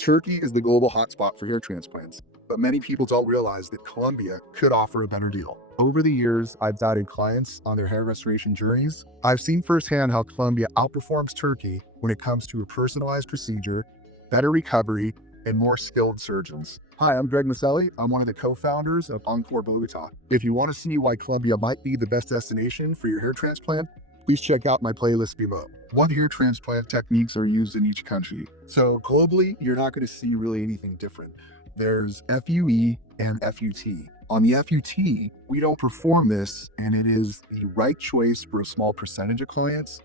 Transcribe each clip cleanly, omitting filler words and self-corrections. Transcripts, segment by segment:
Turkey is the global hotspot for hair transplants, but many people don't realize that Colombia could offer a better deal. Over the years, I've guided clients on their hair restoration journeys. I've seen firsthand how Colombia outperforms Turkey when it comes to a personalized procedure, better recovery, and more skilled surgeons. Hi, I'm Greg Maselli. I'm one of the co-founders of Encore Bogotá. If you want to see why Colombia might be the best destination for your hair transplant, please check out my playlist below. What hair transplant techniques are used in each country? So globally, you're not going to see really anything different. There's FUE and FUT. On the FUT, we don't perform this, and it is the right choice for a small percentage of clients,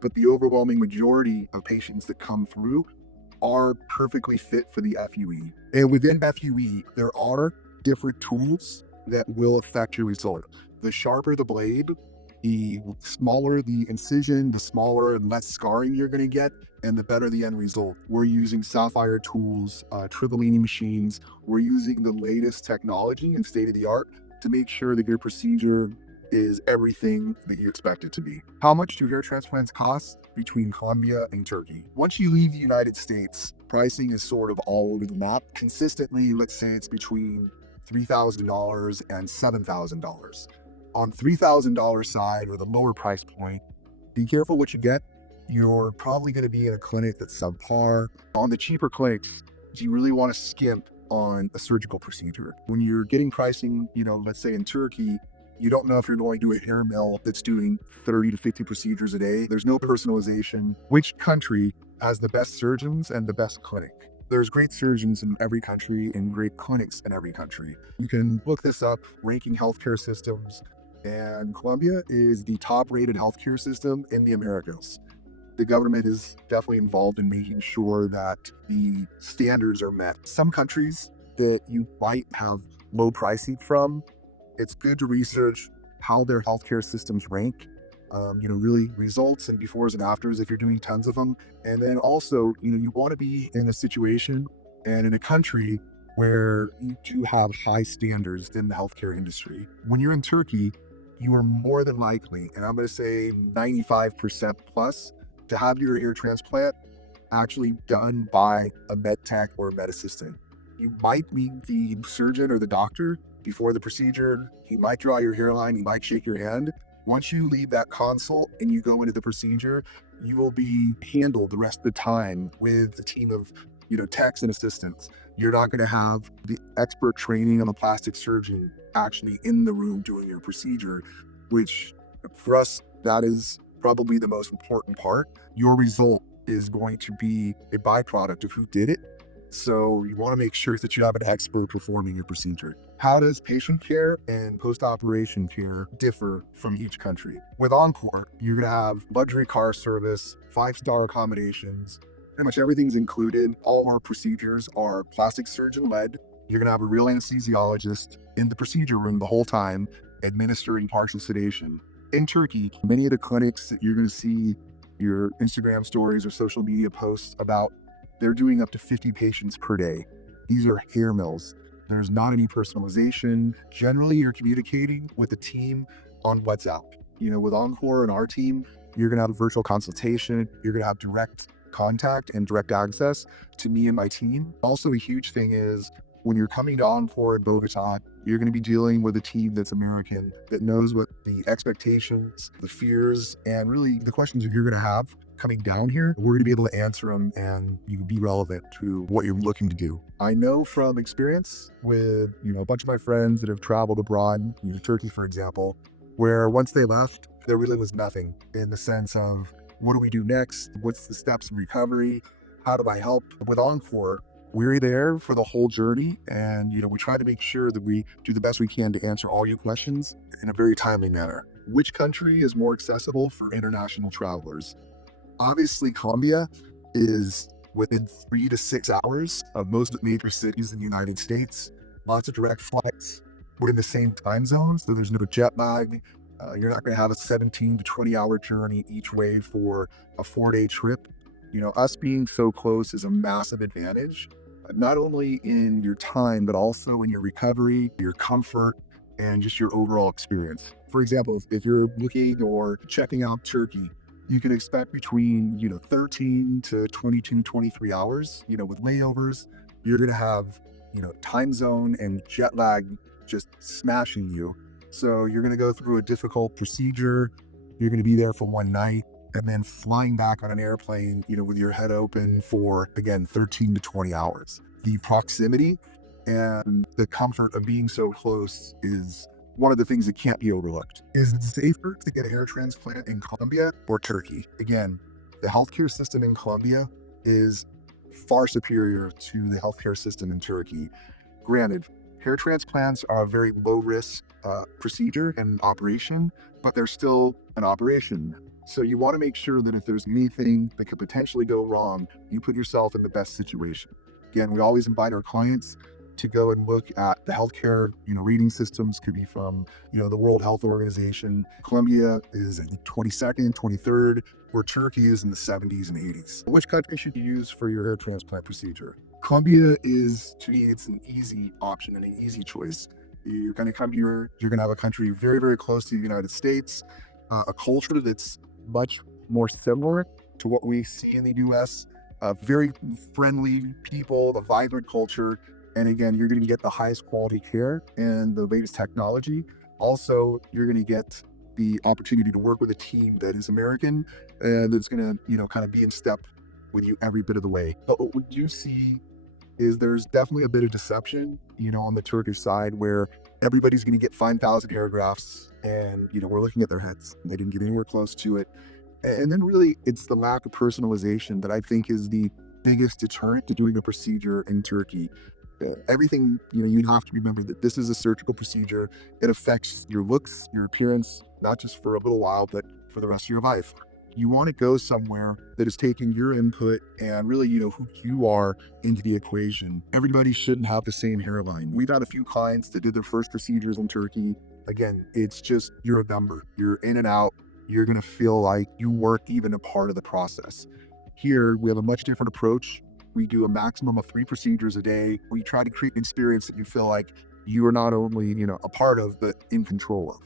but the overwhelming majority of patients that come through are perfectly fit for the FUE. And within FUE, there are different tools that will affect your result. The sharper the blade, the smaller the incision, the smaller and less scarring you're going to get, and the better the end result. We're using sapphire tools, Trivellini machines. We're using the latest technology and state-of-the-art to make sure that your procedure is everything that you expect it to be. How much do hair transplants cost between Colombia and Turkey? Once you leave the United States, pricing is sort of all over the map. Consistently, let's say it's between $3,000 and $7,000. On $3,000 side, or the lower price point, be careful what you get. You're probably going to be in a clinic that's subpar. On the cheaper clinics, do you really want to skimp on a surgical procedure? When you're getting pricing, let's say in Turkey, you don't know if you're going to a hair mill that's doing 30 to 50 procedures a day. There's no personalization. Which country has the best surgeons and the best clinic? There's great surgeons in every country and great clinics in every country. You can look this up, ranking healthcare systems, and Colombia is the top-rated healthcare system in the Americas. The government is definitely involved in making sure that the standards are met. Some countries that you might have low pricing from, it's good to research how their healthcare systems rank, really results and befores and afters if you're doing tons of them. And then also, you want to be in a situation and in a country where you do have high standards in the healthcare industry. When you're in Turkey, you are more than likely, and I'm going to say 95% plus, to have your hair transplant actually done by a med tech or a med assistant. You might meet the surgeon or the doctor before the procedure. He might draw your hairline, he might shake your hand. Once you leave that consult and you go into the procedure, you will be handled the rest of the time with a team of techs and assistants. You're not going to have the expert training on a plastic surgeon actually in the room doing your procedure, which for us, that is probably the most important part. Your result is going to be a byproduct of who did it. So you want to make sure that you have an expert performing your procedure. How does patient care and post-operation care differ from each country? With Encore, you're going to have luxury car service, 5-star accommodations, pretty much everything's included. All of our procedures are plastic surgeon led. You're going to have a real anesthesiologist in the procedure room the whole time, administering partial sedation. In Turkey, many of the clinics that you're going to see your Instagram stories or social media posts about, they're doing up to 50 patients per day. These are hair mills. There's not any personalization. Generally, you're communicating with the team on WhatsApp. With Encore and our team, you're going to have a virtual consultation. You're going to have direct contact and direct access to me and my team. Also, a huge thing is when you're coming to Encore in Bogotá, you're going to be dealing with a team that's American, that knows what the expectations, the fears, and really the questions that you're going to have coming down here. We're going to be able to answer them and you can be relevant to what you're looking to do. I know from experience with, a bunch of my friends that have traveled abroad, Turkey, for example, where once they left, there really was nothing in the sense of what do we do next? What's the steps in recovery? How do I help? With Encore, we're there for the whole journey. And, we try to make sure that we do the best we can to answer all your questions in a very timely manner. Which country is more accessible for international travelers? Obviously, Colombia is within 3 to 6 hours of most major cities in the United States. Lots of direct flights. We're in the same time zone, so there's no jet lag. You're not going to have a 17 to 20 hour journey each way for a 4-day trip. Us being so close is a massive advantage, not only in your time, but also in your recovery, your comfort, and just your overall experience. For example, if you're looking or checking out Turkey, You can expect between, 13 to 22, 23 hours, with layovers. You're going to have, time zone and jet lag just smashing you. So you're going to go through a difficult procedure. You're going to be there for one night and then flying back on an airplane, with your head open for, again, 13 to 20 hours. The proximity and the comfort of being so close is one of the things that can't be overlooked. Is it safer to get a hair transplant in Colombia or Turkey? Again, the healthcare system in Colombia is far superior to the healthcare system in Turkey. Granted, hair transplants are a very low risk procedure and operation, but they're still an operation. So you want to make sure that if there's anything that could potentially go wrong, you put yourself in the best situation. Again, we always invite our clients to go and look at the healthcare, rating systems. Could be from, the World Health Organization. Colombia is, I think, 22nd, 23rd, where Turkey is in the 70s and 80s. Which country should you use for your hair transplant procedure? Colombia is, to me, it's an easy option and an easy choice. You're going to come here, you're going to have a country very, very close to the United States, a culture that's much more similar to what we see in the US, very friendly people, a vibrant culture. And again, you're going to get the highest quality care and the latest technology. Also, you're going to get the opportunity to work with a team that is American and that's going to, kind of be in step with you every bit of the way. But what we do see is there's definitely a bit of deception, on the Turkish side where everybody's going to get 5,000 hair grafts and, we're looking at their heads. They didn't get anywhere close to it. And then really it's the lack of personalization that I think is the biggest deterrent to doing a procedure in Turkey. Everything, you have to remember that this is a surgical procedure. It affects your looks, your appearance, not just for a little while, but for the rest of your life. You want to go somewhere that is taking your input and really, who you are into the equation. Everybody shouldn't have the same hairline. We've had a few clients that did their first procedures in Turkey. Again, it's just, you're a number. You're in and out. You're going to feel like you weren't even a part of the process. Here, we have a much different approach. We do a maximum of 3 procedures a day. We try to create an experience that you feel like you are not only, a part of, but in control of.